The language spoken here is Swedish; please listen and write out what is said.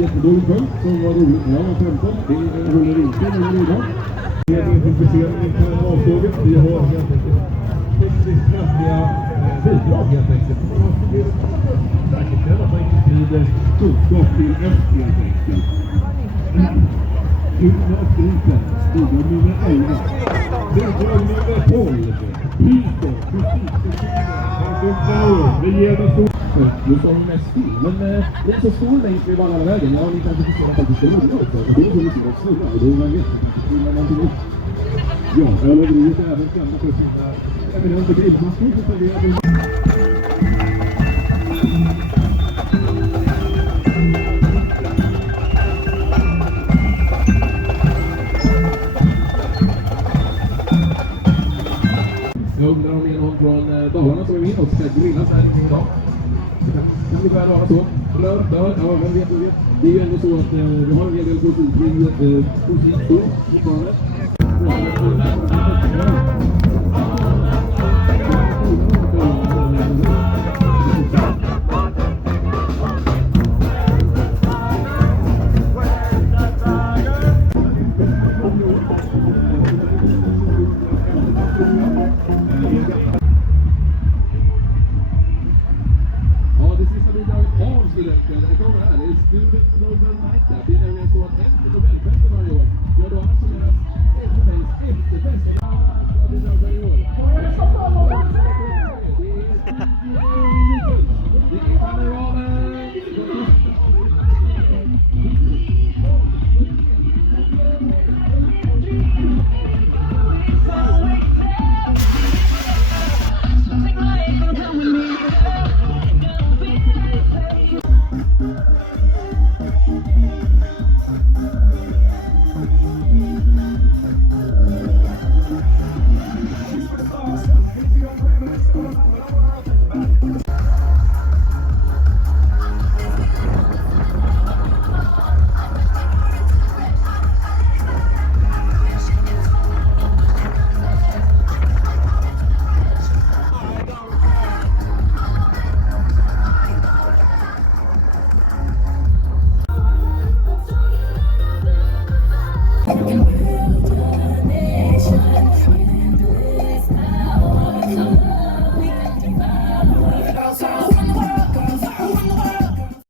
jättedålig sköld som var roligt när jag var 15. Det håller inte nu idag. Det är inte intresserad av carnivalståget. Vi har helt enkelt tekniskt kraftiga bidrag helt enkelt. Man ska bli säkerställa att man inte sprider kunskap till öst helt enkelt. Ut med Österrike, bidrag nummer 11. Bidrag nummer 12. Pito, vi ger den stor. Nu står de mest still, men det är så stor mängd vi var alla vägen. Jag har inte ens förstått att det ska rulla också. Det är så mycket att snurra och då är man jättestillar någonting upp. Ja, jag lägger ut även kända för sina eminenta grillmaskor som serverar. Jag undrar om det är någon från Dalarna som är med och ska grillas här inne idag. Kan det börja vara så? Blör, ja, men vet du, det är ju ändå så att vi har en hel del proteinstå fortfarande.